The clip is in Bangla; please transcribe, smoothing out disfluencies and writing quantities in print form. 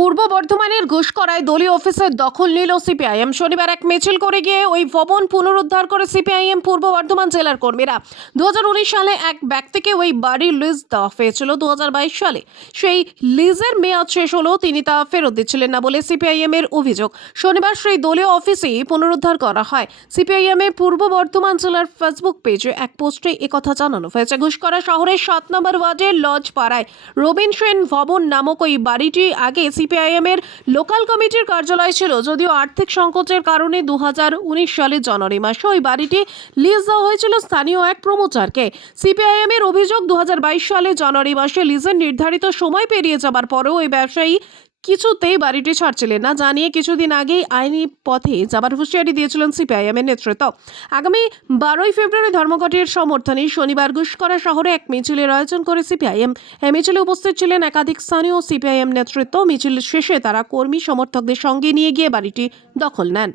পূর্ব বর্ধমানের ঘুষকরায় দলীয় অফিসের দখল নিল সিপিআইএম। শনিবার এক মিছিল করে গিয়ে ওই ভবন পুনরুদ্ধার করে সিপিআইএম পূর্ব বর্ধমান জেলার কর্মীরা। 2019 সালে এক ব্যক্তিকে ওই বাড়ির লিজ দেওয়া হয়েছিল। 2022 সালে সেই লিজের মেয়াদ শেষ হলেও তিনি তা ফেরত দিচ্ছিলেন না বলে সিপিআইএম এর অভিযোগ। শনিবার সেই দলীয় অফিসেই পুনরুদ্ধার করা হয়। সিপিআইএম এর পূর্ব বর্ধমান জেলার ফেসবুক পেজে এক পোস্টে একথা জানানো হয়েছে। ঘুষকরা শহরের 7 নম্বর ওয়ার্ডের লজ পাড়ায় রবীন সেন ভবন নামক ওই বাড়িটি আগে সিপিআইএম এর লোকাল কমিটির কার্যালয় ছিল। যদিও আর্থিক সংকটের কারণে 2019 সালের জানুয়ারি মাসে ওই বাড়িটি লিজ দেওয়া হয়েছিল স্থানীয় এক প্রমোটারকে। সিপিআইএম এর অভিযোগ, 2022 সালে জানুয়ারি মাসে লিজের নির্ধারিত সময় পেরিয়ে যাবার পরেও ওই ব্যবসায়ী কিছুতেই বাড়িটি ছাড়ছিলেন না, জানিয়ে কিছুদিন আগেই আইনি পথে যাবার হুঁশিয়ারি দিয়েছিলেন সিপিআইএম এর নেতৃত্ব। আগামী 12 ফেব্রুয়ারি ধর্মঘটের সমর্থনে শনিবার ঘুষকরা শহরে এক মিছিলের আয়োজন করে সিপিআইএম। এই মিছিলে উপস্থিত ছিলেন একাধিক স্থানীয় সিপিআইএম নেতৃত্ব। মিছিল শেষে তারা কর্মী সমর্থকদের সঙ্গে নিয়ে গিয়ে বাড়িটি দখল নেন।